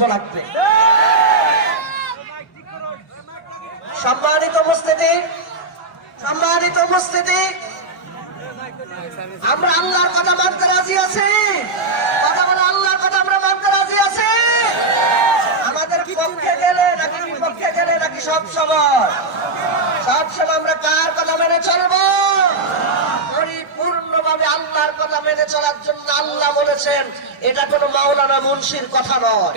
ভাস্কর্য লাগবে। সম্মানিত উপস্থিতি, সম্মানিত উপস্থিতি, আমরা আল্লাহর কথা মানতে রাজি আছি। কথা বলে আল্লাহর কথা আমরা মানতে রাজি আছি। আমাদের পক্ষে গেলে নাকি বিপক্ষে গেলে নাকি সব সময় আমরা কার কথা মেনে চলবো? পরিপূর্ণভাবে আল্লাহর কথা মেনে চলার জন্য আল্লাহ বলেছেন, এটা কোনো মাওলানা মুন্সির কথা নয়।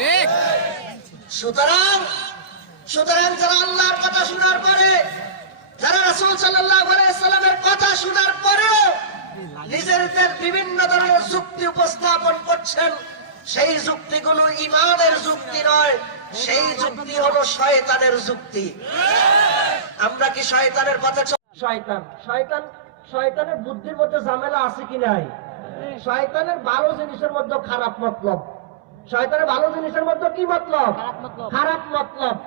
সুতরাং যারা আল্লাহর কথা শোনার পরে, যারা রাসূল সাল্লাল্লাহু আলাইহি ওয়াসাল্লামের কথা শোনার পরেও নিজেদের বিভিন্ন ধরনের যুক্তি উপস্থাপন করছেন, সেই যুক্তিগুলো ঈমানের যুক্তি নয়, সেই যুক্তি হলো শয়তানের যুক্তি। আমরা কি শয়তানের পথে শয়তানের বুদ্ধির মধ্যে ঝামেলা আছে কি নাই? শয়তানের ভালো জিনিসের মধ্যে খারাপ মতলব। শয়তানের ভালো জিনিসের মধ্যে কি মতলব? খারাপ মতলব।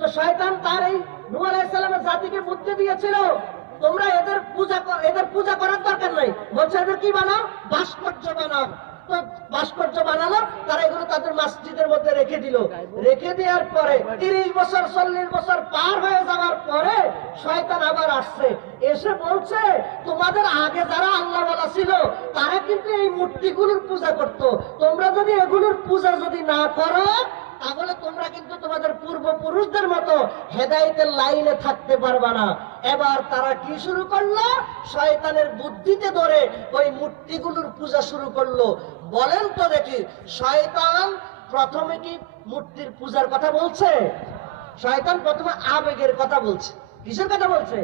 তো শয়তান তার এই নূহ আলাইহিস সালামের জাতিকে বুদ্ধি দিয়েছিল, তোমরা এদের পূজা করার দরকার নাই। বলছে এদের কি বানাও? ভাস্কর্য বানাও। তো ভাস্কর্য বানালো, তারা এগুলো তাদের মসজিদের মধ্যে রেখে দিল। রেখে দেওয়ার পরে 30 বছর 40 বছর পার হয়ে যাওয়ার পরে শয়তান আবার আসছে, এসে বলছে তোমাদের আগে যারা আল্লাহ বলা ছিল তারা কিন্তু এই মূর্তিগুলোর পূজা করত, তোমরা যদি এগুলোর পূজা যদি না করো তাহলে তোমরা কিন্তু তোমাদের পূর্বপুরুষদের মতো হেদায়েতের লাইনে থাকতে পারবা না। এবার তারা কি শুরু করলো? শয়তানের বুদ্ধিতে ধরে ওই মূর্তিগুলোর পূজা শুরু করলো। বলেন তো দেখি, শয়তান প্রথমে কি মূর্তির পূজার কথা বলছে? শয়তান প্রথমে আবেগের কথা বলছে। কিসের কথা বলছে?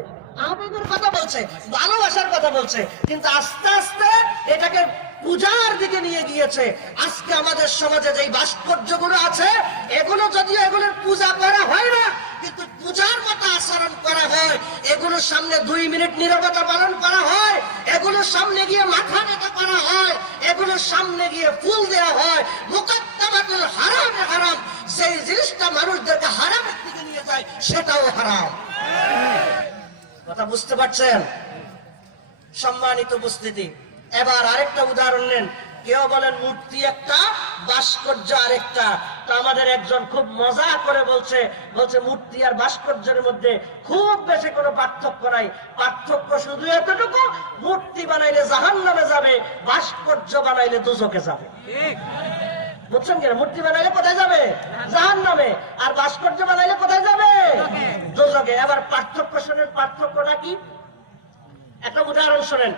আবেগের কথা বলছে, ভালোবাসার কথা বলছে। কিন্তু আস্তে আস্তে এটাকে পূজার দিকে নিয়ে গিয়েছে। আজকে আমাদের সমাজে যে ভাস্কর্যগুলো আছে, এগুলো যদিও এগুলোর পূজা করা হয় না, কিন্তু পূজার মতো আচরণ করা হয়। এগুলোর সামনে 2 মিনিট নীরবতা পালন করা হয়, এগুলোর সামনে গিয়ে মাথা নত করা হয়, এগুলোর সামনে গিয়ে ফুল দেওয়া হয়। মুকাদ্দামাতুল হারামে হারাম, সেই জিনিসটা মানুষদেরকে হারামের দিকে নিয়ে যায়, সেটাও হারাম। কথা বুঝতে পারছেন? সম্মানিত উপস্থিতি, এবার আরেকটা উদাহরণ নেন। কেউ বলেন মূর্তি একটা, ভাস্কর্য আরেকটা। তো আমাদের একজন খুব মজা করে বলছে মূর্তি আর ভাস্কর্যের মধ্যে খুব বেশি কোনো পার্থক্য নাই। পার্থক্য শুধু এতটুকু, মূর্তি বানাইলে জাহান্নামে যাবে, ভাস্কর্য বানাইলে দোজখে যাবে। বুঝছেন কিনা? মূর্তি বানাইলে কোথায় যাবে? জাহান্নামে। আর ভাস্কর্য বানাইলে কোথায় যাবে? দোজখে। এবার পার্থক্য শোনেন, পার্থক্যটা কি? একটা উদাহরণ শোনেন।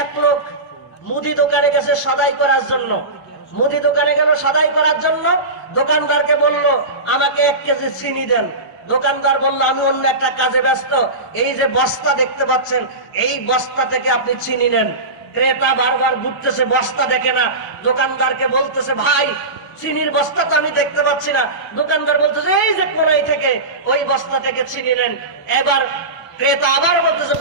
এক লোক মুদি দোকানে গেছে সদাই করার জন্য। মুদি দোকানে গেল সদাই করার জন্য, দোকানদারকে বলল আমাকে 1 কেজি চিনি দেন। দোকানদার বলল আমি অন্য একটা কাজে ব্যস্ত, এই যে বস্তা দেখতে পাচ্ছেন, এই বস্তা থেকে আপনি চিনি নেন। ক্রেতা বারবার ঘুরতেছে, বস্তা দেখে না। দোকানদারকে বলতেছে ভাই চিনির বস্তা তো আমি দেখতে পাচ্ছি না। দোকানদার বলতেছে এই যে কোনাই থেকে ওই বস্তা থেকে চিনি নেন। এবার ক্রেতা আবার বলতেছে